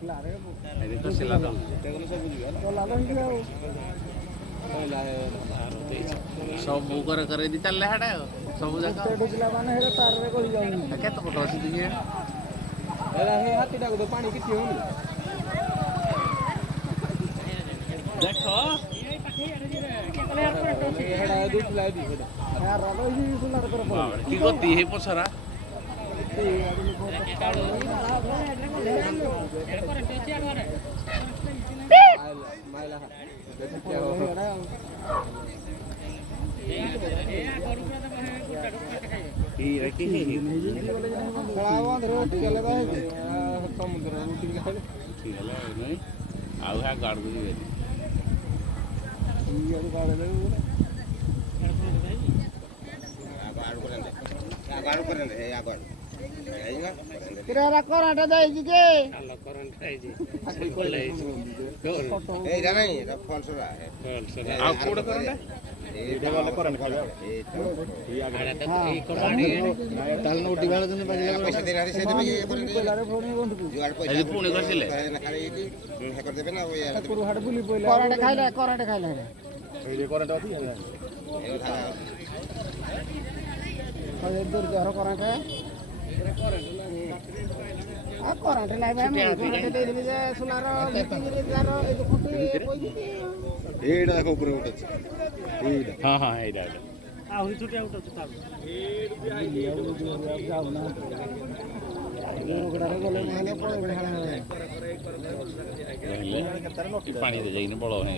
तो सिला दो सब बुकर करे दी चल हाडे सब जगह ढुकला माने हेरा तार रे कहि जाउनी केते फोटो अछि दिए एरा हे हाथीटा को पानी किथि होनी देखो हेडा दुटला दी हेडा यार रलो ही सुनार कर पर की गति हे पछरा माइला ही रखी ही खलावा धरो चले बा समुद्र रोटी ले ठीक है नहीं आउ है गाड़ बुझी गई ये गाड़ ले आगाड़ करन है आगाड़ किरा करंट जाई के अल्लाह करंट है जी बिल्कुल है ए जाना नहीं रा फॉल्स रहा है आ code current A double current खाओ ए ताल नोटी वाला जने पैसा दे रहा से देबे ये पहला फोन बंद को जुगाड़ पैसा ए पुणे करसिले अरे ये हे कर देबे ना वो यार पुरु हाड बुली पहला करंट खाइला रे ए करंट होती है ए था अरे दूर जहर करंट है आ करंट नाही भाई मैं करंट दे देबे जे सुनार मीटिंग रे जार ए तो खुटी कोई एडा देखो ऊपर उठछ एडा हां हां एडा आ हुई छुटी आउट छ ताब जाऊ ना रोगड़ा रे गले माने पळे हाड़ा है पानी दे जाइने बळो है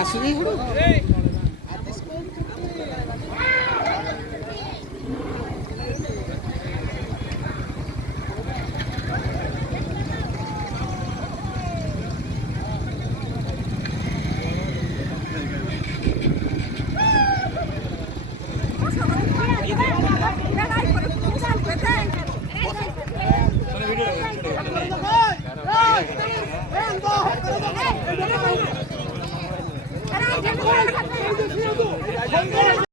আসুনি হড়ো